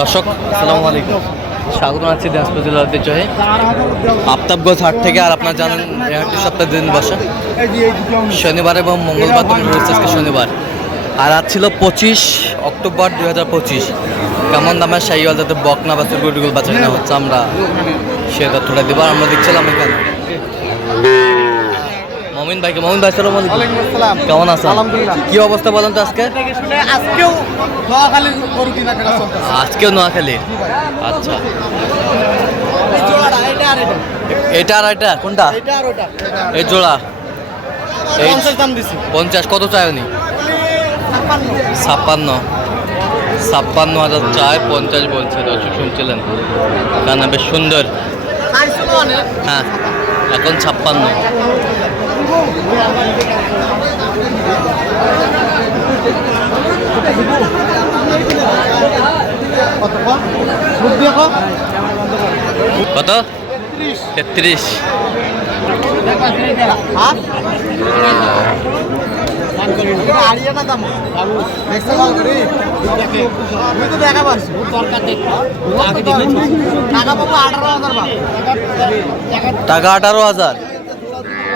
দর্শক, আসসালামু আলাইকুম। স্বাগত আছি দিনাজপুর জেলার ঐতিহ্যে আফতাবগঞ্জ হাট থেকে, আর আপনার জানেন, এই হাটটি সপ্তাহে দিন বসে। শনিবার এবং মঙ্গলবার দুটো রয়েছে আজকে শনিবার। আর আজ ছিল পঁচিশ অক্টোবর দুই হাজার পঁচিশ। কেমন দামের শাহিওয়াল যাতে বকনা বা চুরগুটিগুলো কেনা হচ্ছে আমরা, সে তথ্যটা দেবো। আমরা দেখছিলাম এখানে। মমিন ভাইকে মমিন ভাই সালাম আসসালাম। কেমন আছেন? আলহামদুলিল্লাহ। কি অবস্থা বলেন তো আজকে? আজকেও নোয়াখালীর গরু কিনা কেনা চলতেছে। আজকেও নোয়াখালী? আচ্ছা। এটা আর এটা। কোনটা? এটা আর ওটা। এই জোড়া। পঞ্চাশ দাম দিছি। পঞ্চাশ কত চাই উনি? ছাপ্পান্ন। ছাপ্পান্ন। হাজার চায় পঞ্চাশ বলছে দর্শক শুনছিলেন? গানা বেশ সুন্দর। হ্যাঁ এখন ছাপ্পান্ন। কত? তেত্রিশ। টাকা আঠারো হাজার বা টাকা আঠারো হাজার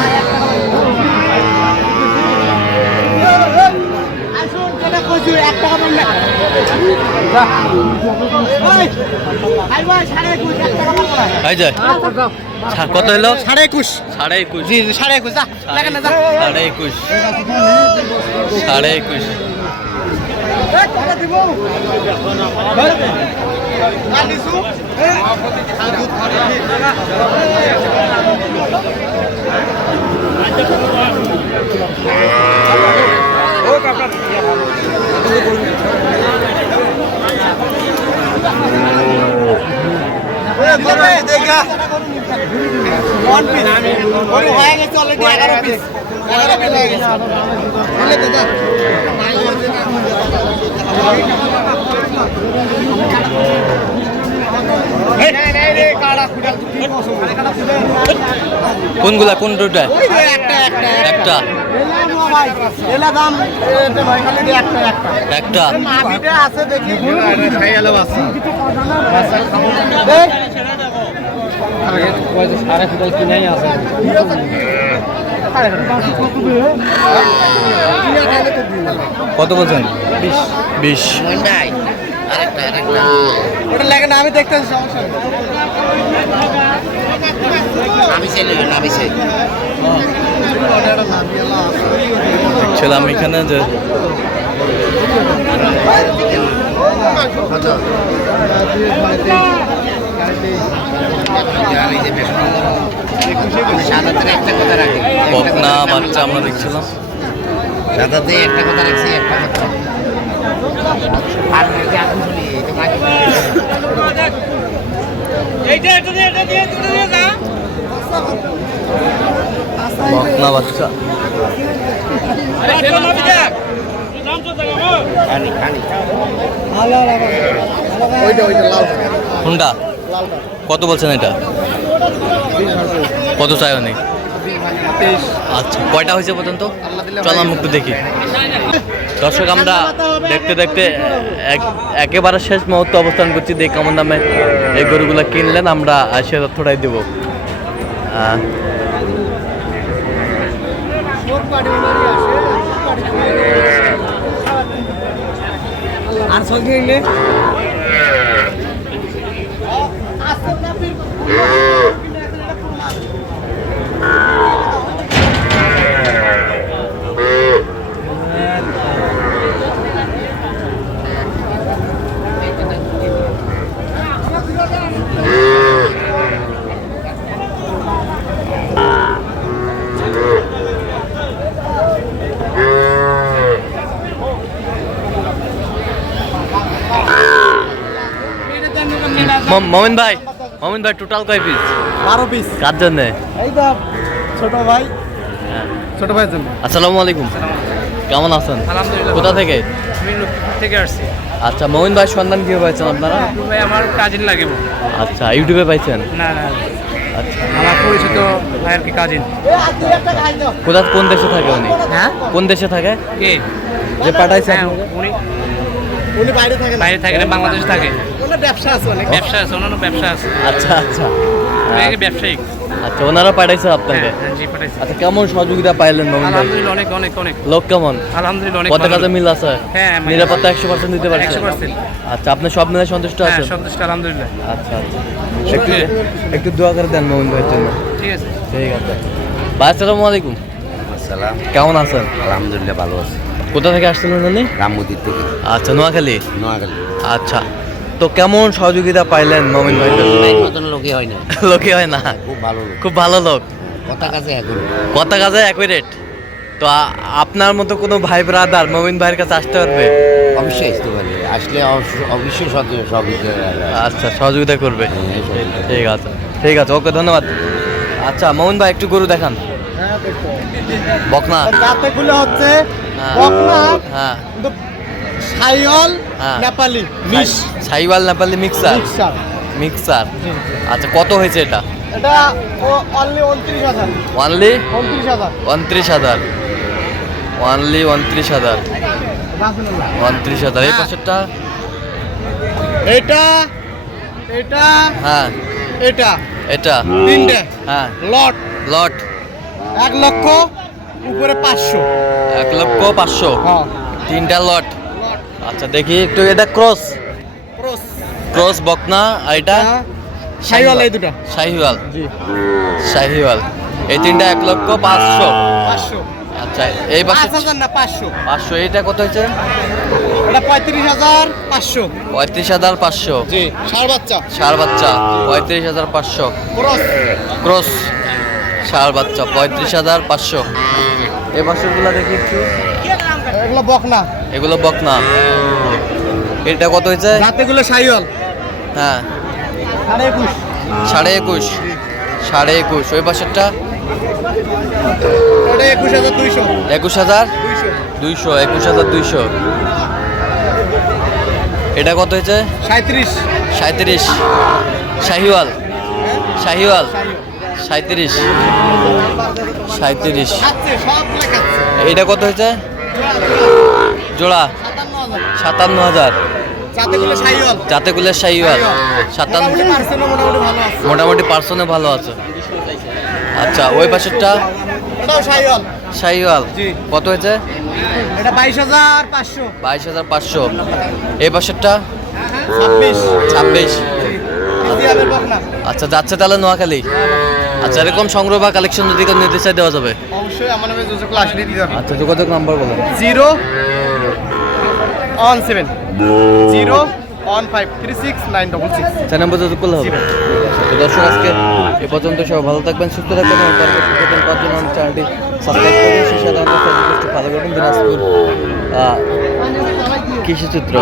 হ্যাঁ বকনা এই যে। ছা- কত হলো? সাড়ে একুশ। সাড়ে একুশ। জি সাড়ে একুশ সাড়ে একুশ। সাড়ে একুশ। দেখা ওয়ান পিস ওর হয়ে গেছে অলরেডি এগারো পিস এগারো পিস হয়ে গেছে। বলে কোনগুলা? কোন দুটা একটা, একটা, একটা। এলা নো ভাই, এলা দাম, এটা ভাই খালি দিয়ে একটা, একটা। একটা। মাটিতে আছে কত? বলছেন? বিশ। ওটা লাগে না আমি দেখতেছি সমস্যা। ছিলাম এখানে যে বকনা বাচ্চা আমরা দেখছিলাম। সাদাতে একটা কথা রাখছি একটা কথা। বাচ্চা। কোনটা? কত বলছেন এটা? কত চাই অনেক আচ্ছা কয়টা হয়েছে পর্যন্ত? চল আমি একটু দেখি। দর্শক, আমরা দেখতে দেখতে এক- একেবারে শেষ মুহূর্তে অবস্থান করছি। দেখ কেমন দামে এই গরুগুলো কিনলেন, আমরা সে তথ্যটাই দেব। আর মমিন ভাই মমিন ভাই টোটাল কয় পিস বারো পিস কার জন্যে? এই তো ছোট ভাই। ছোট ভাইয়ের জন্য। আসসালামু আলাইকুম। কেমন আছেন? আলহামদুলিল্লাহ। কোথা থেকে? আমি থেকে আসছি। আচ্ছা মমিন ভাই সন্ধান কীভাবে পাইছেন আপনারা? ভাই আমার কাজিন লাগে আচ্ছা ইউটিউবে পাইছেন? না না আচ্ছা। আমার পরিচিত ভাই আর কি কাজিন কোথা কোন দেশে থাকে উনি? হ্যাঁ? কোন দেশে থাকে? কে? যে পাঠাইছে হ্যাঁ উনি উনি বাইরে থাকেন। বাইরে থাকে না বাংলাদেশে থাকে। ব্যবসা আছে অনেক। ব্যবসা আছে অন্যান্য ব্যবসা আছে। আচ্ছা আচ্ছা। ব্যবসায়িক? আচ্ছা ওনারা পাঠাইছে আপনাকে? হ্যাঁ হ্যাঁ, আচ্ছা কেমন সহযোগিতা পাইলেন মমিন আলহামদুলিল্লাহ অনেক অনেক অনেক। লোক কেমন? আলহামদুলিল্লাহ অনেক কত ভালো। মিল আছে? হ্যাঁ, নিরাপত্তা একশো পার্সেন্ট দিতে পারছেন 100% আচ্ছা আপনি সব মিলে সন্তুষ্ট হ্যাঁ সন্তুষ্ট আলহামদুলিল্লাহ। আচ্ছা আচ্ছা। একটু একটু দোয়া করে দেন মমিন ভাইয়ের জন্য। ঠিক আছে। ঠিক আছে। ভাই আসসালামু আলাইকুম। আসসালাম। কেমন আছেন? আলহামদুলিল্লাহ ভালো আছি। কোথা থেকে আসছিলেন রামমন্দির থেকে। আচ্ছা নোয়াখালী? নোয়াখালী। আচ্ছা। তো কেমন সহযোগিতা পাইলেন মমিন ভাই? মতন লোকে হয় না লোকে হয় না? খুব ভালো লোক। খুব ভালো লোক। কথা এখন কথা কাজে অ্যাকুরেট তো আপনার মতো কোনো ভাই ব্রাদার মমিন ভাইয়ের কাছে আসতে পারবে? অবশ্যই আসতে পারবে। আসলে অবশ্যই সব সব আচ্ছা সহযোগিতা করবে। হ্যাঁ, ঠিক আছে ঠিক আছে ওকে ধন্যবাদ। আচ্ছা মোহন ভাই একটু গরু দেখান। হ্যাঁ বকনা হচ্ছে হ্যাঁ। বকনা হ্যাঁ। হ্যাঁ। নেপালি মিশ Sahiwal Nepali mixer? Mixer. Mixer. আচ্ছা কত হয়েছে এটা? এটা অনলি উনত্রিশ হাজার। ওয়ানলি উনত্রিশ হাজার। উনত্রিশ হাজার। ওয়ানলি উনত্রিশ হাজার। উনত্রিশ হাজার। এই পাশেরটা? এটা এটা হ্যাঁ। এটা। এটা? তিনটে। হ্যাঁ। লট। লট। এক লক্ষ উপরে পাঁচশো। এক লক্ষ পাঁচশো। হ্যাঁ। তিনটা লট। আচ্ছা দেখি একটু এটা ক্রস। ক্রস। ক্রস বকনা আর এটা সাইওয়াল এই দুটো। শাহিওয়াল। জি। শাহিওয়াল। এই তিনটা এক লক্ষ পাঁচশো। পাঁচশো। আচ্ছা এই পাশে পাঁচ হাজার না পাঁচশো। পাঁচশো এইটা কত হয়েছে? এটা পঁয়ত্রিশ হাজার পাঁচশো। পঁয়ত্রিশ হাজার পাঁচশো। জি ষাট বাচ্চা। ষাড় বাচ্চা পঁয়ত্রিশ হাজার পাঁচশো। ক্রস। ক্রস ষাড় বাচ্চা পঁয়ত্রিশ হাজার পাঁচশো। এই বাছুরগুলো দেখি একটু। এগুলো বকনা। এগুলো বকনা। এটা কত হয়েছে? রাতেগুলো সাইওয়াল। হ্যাঁ। সাড়ে একুশ। সাড়ে একুশ। সাড়ে একুশ। ওই পাশেরটা? একুশ হাজার দুইশো। একুশ হাজার? দুইশো। একুশ হাজার দুইশো। এটা কত হয়েছে? সাঁত্রিশ সাঁত্রিশ শাহিওয়াল। শাহিওয়াল। সাঁত্রিশ সাঁত্রিশ এটা কত হয়েছে? জোড়া সাতান্ন হাজার। জাতেগুলের শাহিওয়াল সাতান্ন মোটামুটি পার্সেন্টও ভালো আছে। পার্সনে ভালো আছে। আচ্ছা ওই পাশেরটা? শাহিওয়াল কত হয়েছে? বাইশ হাজার পাঁচশো। এই পাশেরটা? ছাব্বিশ। আচ্ছা যাচ্ছে তাহলে নোয়াখালী। আচ্ছা এরকম সংগ্রহ বা কালেকশন যদি কোনো নির্দেশ দেওয়া যাবে। অবশ্যই আমার নামে যোগাযোগ ক্লাস নিয়ে দিতে হবে আচ্ছা যোগাযোগ নাম্বার বলেন zero one seven. Zero one five three six nine double six. চার নম্বর যোগাযোগ করলে হবে। আচ্ছা, তো দর্শক আজকে এ পর্যন্ত সবাই ভালো থাকবেন সুস্থ থাকবেন এবং পরবর্তী পর্যন্ত পাওয়ার জন্য চ্যানেলটি সাবস্ক্রাইব করবেন সেই ফলো করবেন দিনাজপুর কৃষিচিত্র।